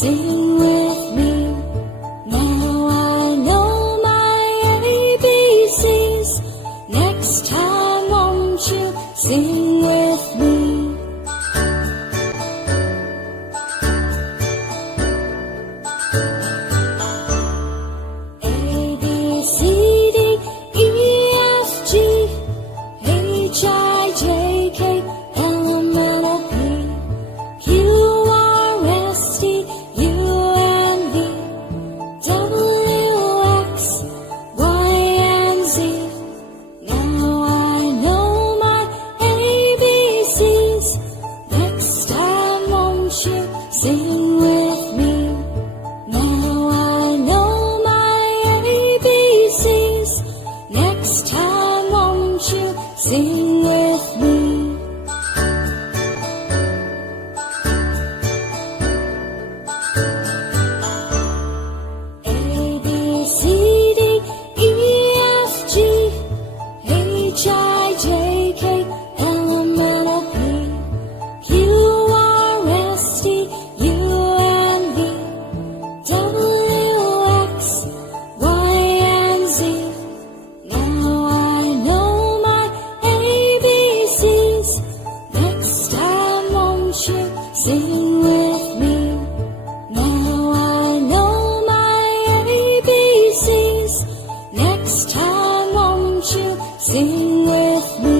Sing with me. Now I know my ABCs. Next time won't you sing with me? A, B, C, D, E, F, G, H, I, J, K, L, M, N, O, P, Q, R, S, T, U, N, V, W, X, Y, and Z. Now I know my ABCs. Next time won't you sing with me? Now I know my ABCs. Next time won't you sing with me? A, B, C, D, E, F, G, H, I, J, K, L, M, N, O, P, Q, R, S, T, U, N, V, W, X, Y, and Z. Now I know my ABCs. Next time won't you sing with me? Now I know my ABCs. Next time won't you sing with me?